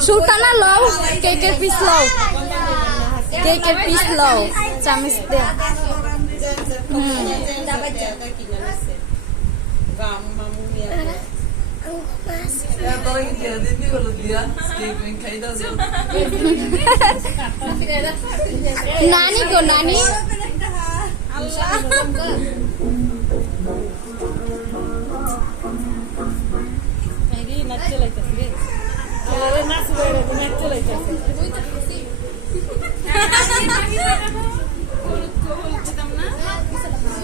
सुल्ताना लो केकेर पिस लो केकेर पिस लो चामिच दे नानी को नानी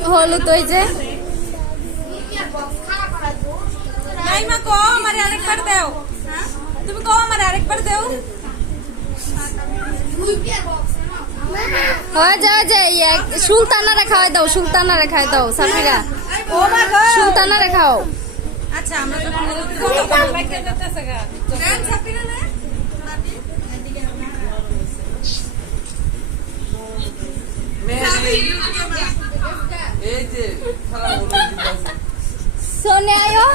হলুদ ওই যে নাইমা কো আমারে আরেকবার দাও তুমি কো আমারে আরেকবার দাও হয়ে যায় সুলতানা খাওয়াই দাও সুলতানা খাওয়াই দাও সাফিরা ও মা গো সুলতানা খাও আচ্ছা আমরা তো লাগে যেতেছে গা দেন সাফিরা রে सोने आयो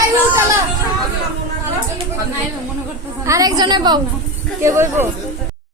आयो चला আরেকজনে বউ কে বলবো